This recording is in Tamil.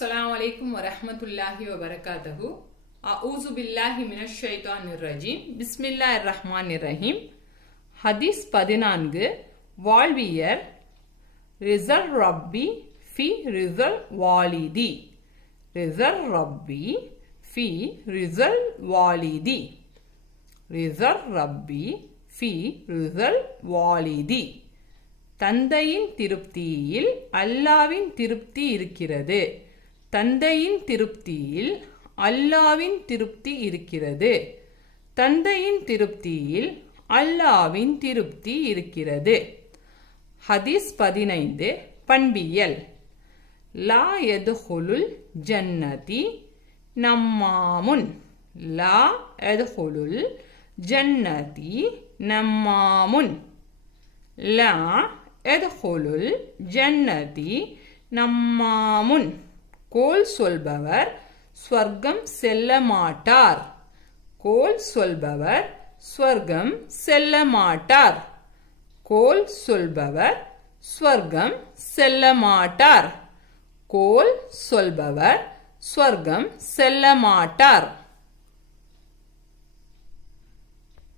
अस्सलामु अलैकुम वरहमतुल्लाहि वबरकातुहु अऊज़ु बिल्लाहि मिनश ஷைத்தானிர் ரஜீம் பிஸ்மில்லாஹிர் ரஹ்மானிர் ரஹீம் ஹதீஸ் 14 வாழ்வியர் ரிஸல் ரப்பி ஃபி ரிஸல் வாலிதி ரிஸல் ரப்பி ஃபி ரிஸல் வாலிதி ரிஸல் ரப்பி ஃபி ரிஸல் வாலிதி தந்தையின் திருப்தியில் அல்லாவின் திருப்தி இருக்கிறது. தந்தையின் திருப்தியில் அல்லாவின் திருப்தி இருக்கிறது. தந்தையின் திருப்தியில் அல்லாவின் திருப்தி இருக்கிறது. ஹதீஸ் 15 பண்பியல் லா யதுகுலுல் ஜன்னதி நம்மாமுன் லா யதுகுலுல் ஜன்னதி நம்மாமுன் லா எதுகுலுல் ஜன்னதி நம்மாமுன் கோல் சொல்பவர் ஸ்வர்க்கம் செல்ல மாட்டார். கோல் சொல்பவர் ஸ்வர்க்கம் செல்ல மாட்டார். கோல் சொல்பவர் ஸ்வர்க்கம் செல்ல மாட்டார். கோல் சொல்பவர் ஸ்வர்க்கம் செல்ல மாட்டார்.